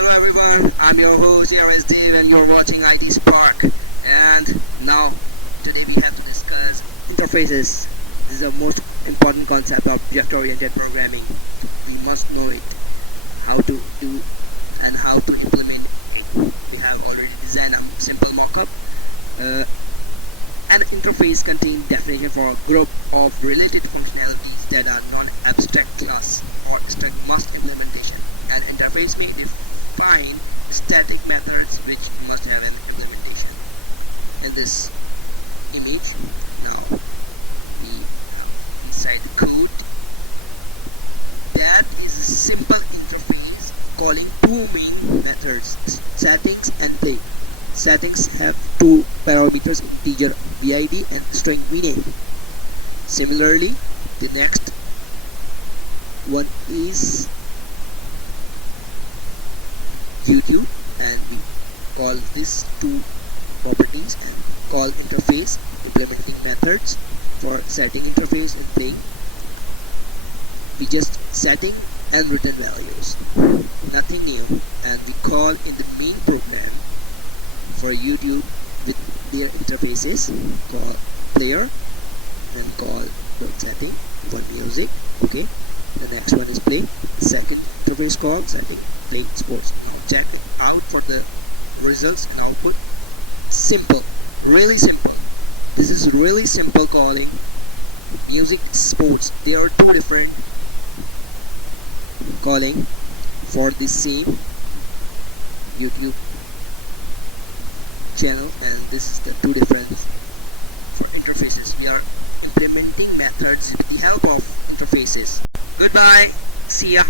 Hello everyone, I'm your host here is Dave and you're watching IT Spark. And now, today we have to discuss interfaces. This is the most important concept of object-oriented programming. We must know it, how to do and how to implement it. We have already designed a simple mockup. Uh, an interface contains definition for a group of related functionalities that are non-abstract class or strict must implementation. An interface may define static methods which must have an implementation. In this image, now we have inside the code that is a simple interface calling two main methods, settings and play. Settings have two parameters, integer vid and string vname. Similarly, the next one is YouTube, and we call this two properties and call interface implementing methods for setting interface and playing. We just setting and return values, nothing new, and we call in the main program for YouTube with their interfaces, call player and call setting for music. Okay, the next one is play. Second interface call setting play sports. Now check it out for the results and output. Simple, really simple. This is really simple calling music sports. There are two different calling for the same YouTube channel, and this is the two different for interfaces. We are implementing methods with the help of interfaces. Goodbye, see ya.